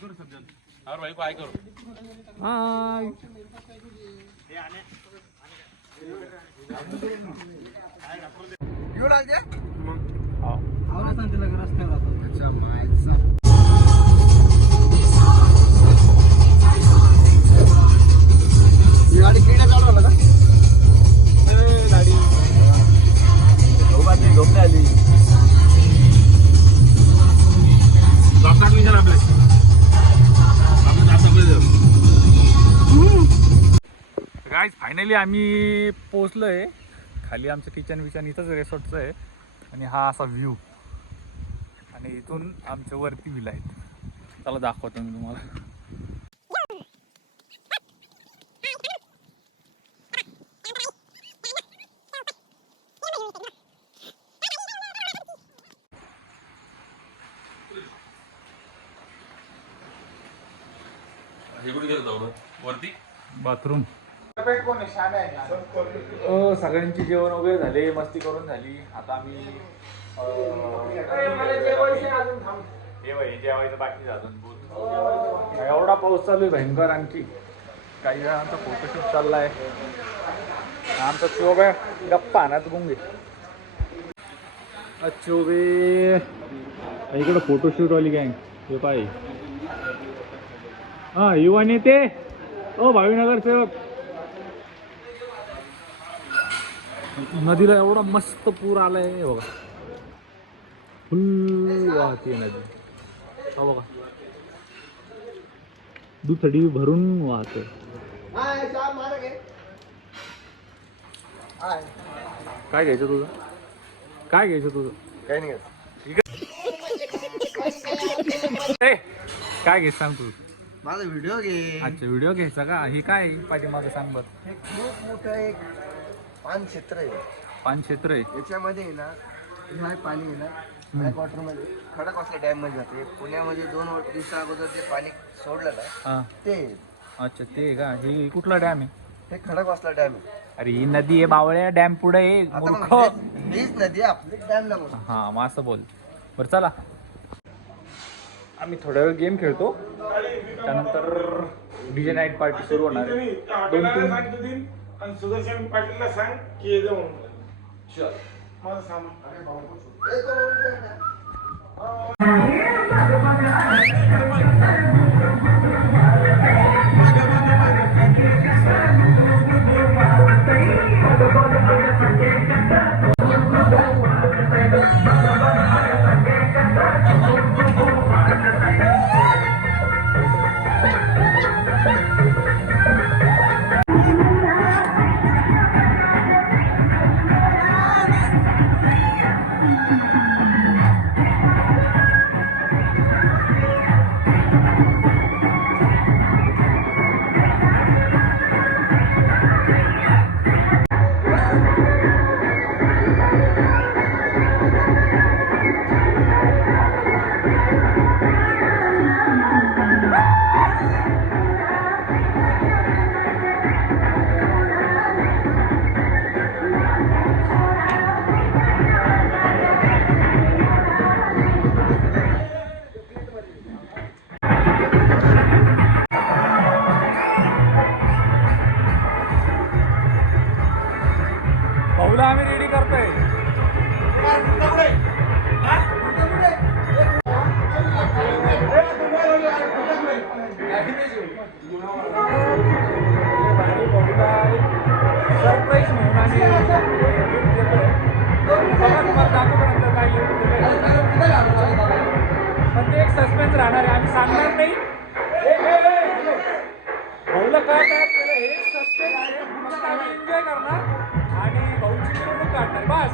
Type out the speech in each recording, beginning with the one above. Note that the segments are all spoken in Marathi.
करो सज्जन और भाई को हाय करो हाय येऊ लागते आवरा सांगते लग रस्त्याला अच्छा मायचा ही गाडी किडा चालवला का गाडी झोपात झोपणे आली डॉक्टर विचार आपले गाइस फायनली आम्ही पोहोचलोय खाली. आमचं किचन विचन इथंच रिसॉर्टचं आहे आणि हा असा व्ह्यू आणि इथून आमच्या वरती विला आहेत. चला दाखवतो मी तुम्हाला. वरती बाथरूम सगळ्यांची जेवण वगैरे झाले, मस्ती करून झाली. आता आम्ही जेवायचं बाकी अजून. एवढा पाऊस चालू आहे भयंकर. आणखी काही जणांचा फोटोशूट चाललाय. आमचा चोबे गप्पा ना गुंगे चोबे इकडं फोटोशूट वाली गँग हे पाय. हा युवा नेते ओ भावीनगर सेवक. नदीला एवढा मस्त पूर आलाय बघा. फुल वाहते नदी. हा बघा दुथडी भरून वाहते. काय घ्यायचं तुझं? काय घ्यायचं तुझं? काही नाही काय घ्यायचं सांग तू. माझा व्हिडिओ घे. अच्छा व्हिडिओ घ्यायचा का? हे काय पाहिजे माझं सांग बर. हे खूप मोठं एक पान क्षेत्र आहे. पान क्षेत्र आहे. याच्यामध्ये आहे ना नाही पाणी आहे ना ब्लॅक वॉटर मध्ये खडकवासला डॅम मध्ये जाते. पुण्यामध्ये 2 दिवसा अगोदर जे पाणी सोडलं ना हा ते. अच्छा ते का? हे कुठला डॅम आहे? हे खडकवासला डॅम आहे. अरे ही नदी आहे बावळ्या. डॅम पुढे आहे आता मूर्ख. मग हीच नदी आपली डॅमला बोल. हा मग असं बोल. बरं चला आम्ही थोड्या वेळ गेम खेळतो. त्यानंतर डीजे नाईट पार्टी सुरू होणार आहे. 2-3 आणि सुदर्शन पाटीलला सांग की येते म्हणून. माझं सामान भाऊला आम्ही रेडी करतोय. सरप्राईज म्हणून आम्ही पण ते एक सस्पेन्स राहणार आहे. आम्ही सांगणार नाही. भाऊला काय काय केलं हे सस्पेन्स आहे. फक्त आम्ही एन्जॉय करणार आणि भाऊची मिरवणूक काढणार बस.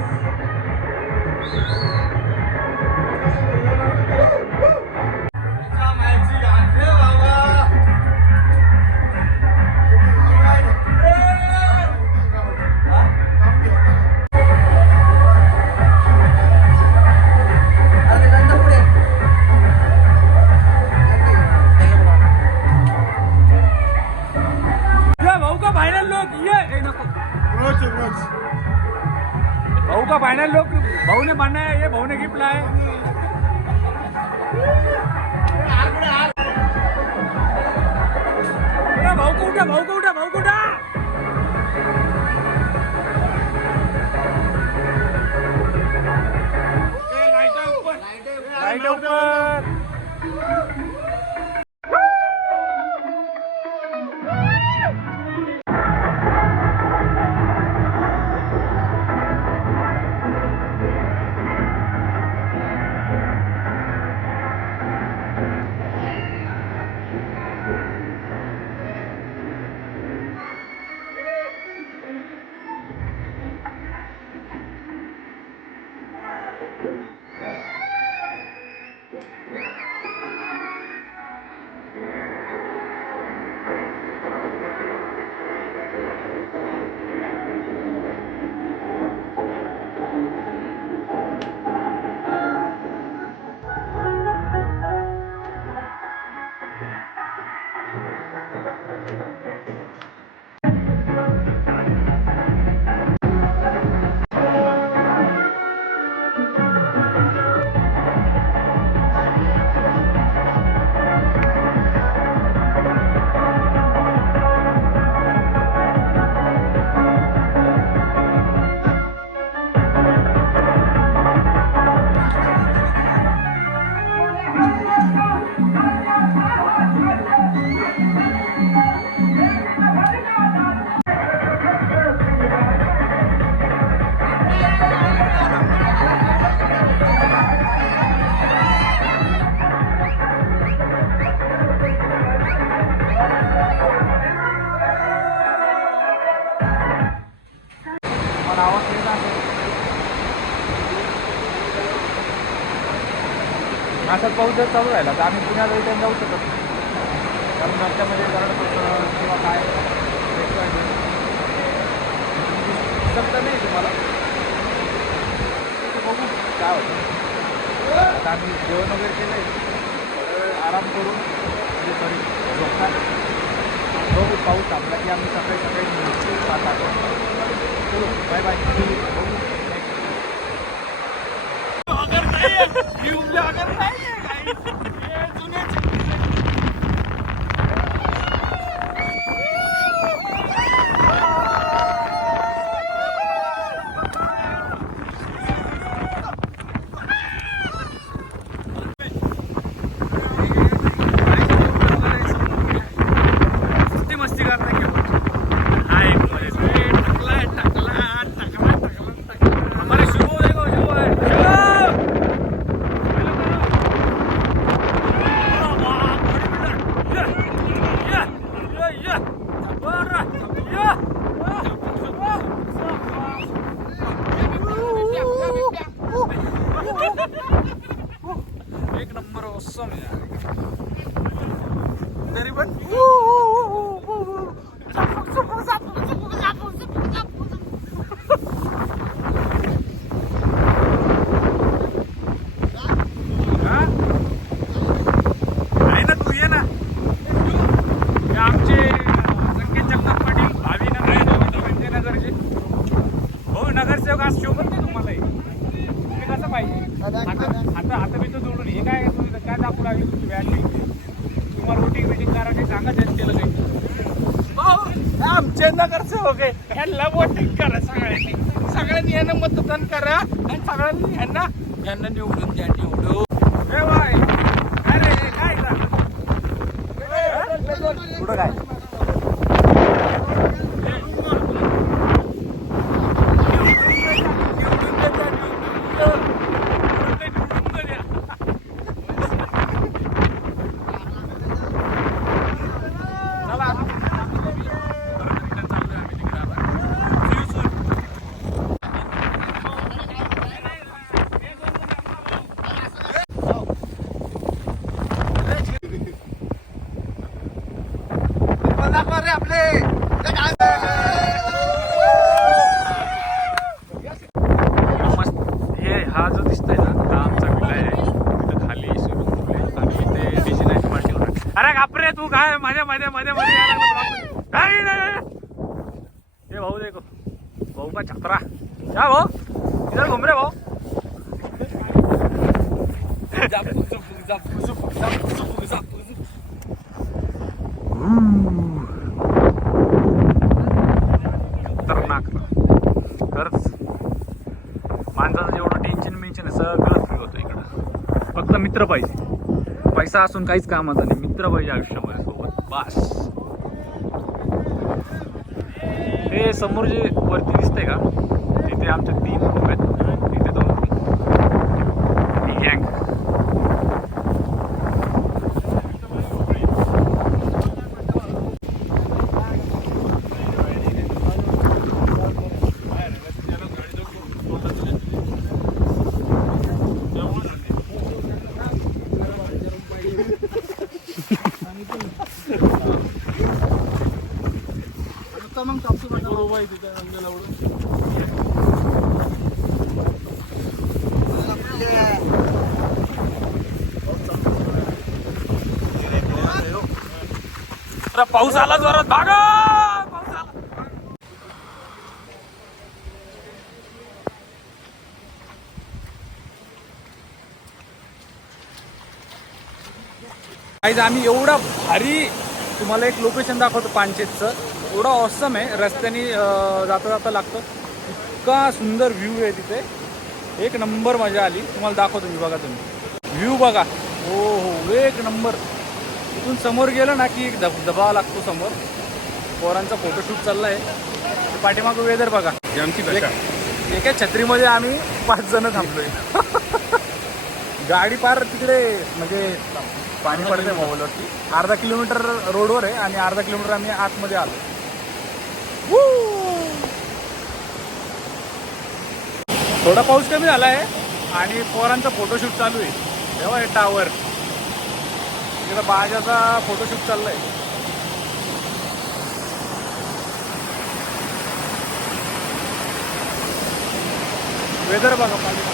भाऊ का फाइनल लोग भाऊ ने बनना है. ये भाऊ ने गिफ्ट लाए. लाईट ऊपर. असाच पाऊस जर चालू राहिला तर आम्ही पुण्याला रिटर्न जाऊ शकत नाही, कारण रस्त्यामध्ये गरड पडतं किंवा काय शब्द नाही तुम्हाला. बघू काय होतं. आता आम्ही जेवण वगैरे केलं आहे, आराम करून म्हणजे सॉरी झोपणार. बघू पाऊस थांबला की आम्ही सकाळी सकाळी 7-8 वाजता. चलो बाय बाय. बघू अगर नाही मस्ती करना क्या हमारे शुभ देखो शुभ एक नंबर ऑसम यार. तरी पण आहे ना, तू ये ना. हे आमचे संकेत जगताप पाटील भावी नगरचे हो नगरसेवक आज शो म्हणते तुम्हाला. तुम्ही कसं पाहिजे आता मी तो जोडून हे काय तुम्ही काय दाखवू लागली तुमची बॅटरी. तुम्हाला वोटिंग बिटिंग करायची सांगा त्यांनी केलं काही. आमचे नगरसेवक आहे, ह्यांना वोटिंग करा सगळ्यांनी यांना मतदान करा आणि सगळ्यांनी यांना निवडून द्या. निवडून अरे काय पुढं काय हा जो दिसतोय ना हा आमचा विला आहे. तिथं खाली स्विमिंग पूल आहे आणि इथे डीजे नाईट पार्टी होणार. अरे घाबरे तू काय मध्ये मध्ये मध्ये मध्ये ये भाऊ देखो भाऊ का छपरा क्या भाऊ इधर घूम रहे भाऊ. मित्र पाहिजे. पैसा असून काहीच कामाचा नाही, मित्र पाहिजे आयुष्यामध्ये सोबत बास. हे समोर जे वरती दिसतंय का, तिथे आमचे 3 रूम आहेत, तिथे 2 रूम. ही गँग. पाऊस आला जोरात, भागा. पाऊस आला. गाईज आम्ही एवढा भारी तुम्हाला एक लोकेशन दाखवतो पानचेतचं. एवढा ऑसम आहे, रस्त्याने जाता जाता लागतं. इतका सुंदर व्ह्यू आहे तिथे, एक नंबर मजा आली. तुम्हाला दाखवतो मी, बघा तुम्ही व्ह्यू बघा. हो हो, एक नंबर. इथून समोर गेलं ना की एक धबधबा लागतो समोर. पोरांचा फोटोशूट चालला आहे. पाठीमागं वेदर बघा. एका छत्रीमध्ये आम्ही 5 जण थांबलोय. गाडी पार तिकडे म्हणजे पाणी पडते मोबाईलवरती. अर्धा किलोमीटर रोडवर आहे आणि अर्धा किलोमीटर आम्ही आतमध्ये आलो. थोडा पाऊस कमी झाला आहे आणि पोरांचा फोटोशूट चालू आहे. तेव्हा हे टावर तिकडे बाजाचा फोटोशूट चाललाय. वेदर बघा पाणी.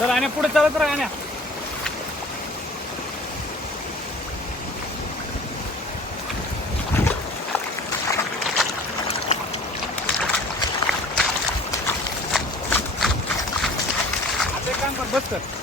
चल आणि पुढे चालत राहा. आणि आता एक काम कर, बस कर.